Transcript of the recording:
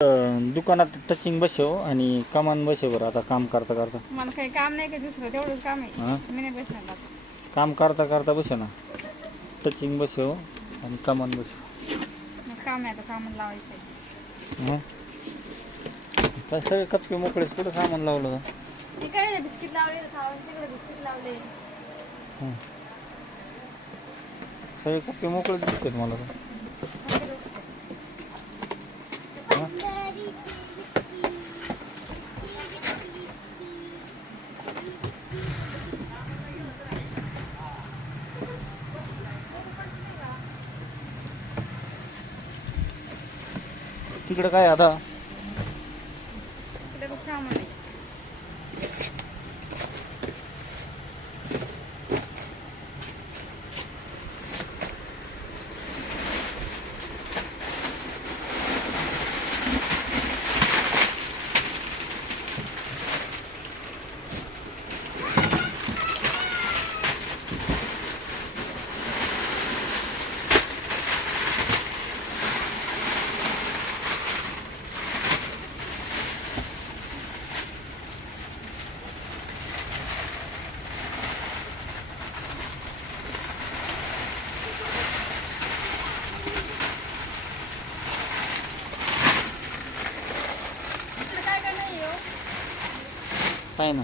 दुकानात टचिंग बसव आणि कमान बसव बरं. आता काम करता करता मला काही काम नाही का दुसरं तेवढंच काम हा? आहे. मी नाही बसणार आता. काम करता करता बस ना. टचिंग बसव आणि कमान बसव. मग काम आहे आता सामान लावायचं आहे. हं? काय सगळे कचके मोकळेच कुठं सामान लावलं का? ते काय बिस्किट लावले सामान तिकडे बिस्किट लावले. हं. सगळे कचके मोकळेच दिसतात मला तर. हं? तिकडं काय आता? तिकडे सामान आहे. इकडे काय काय नाही हो. काय ना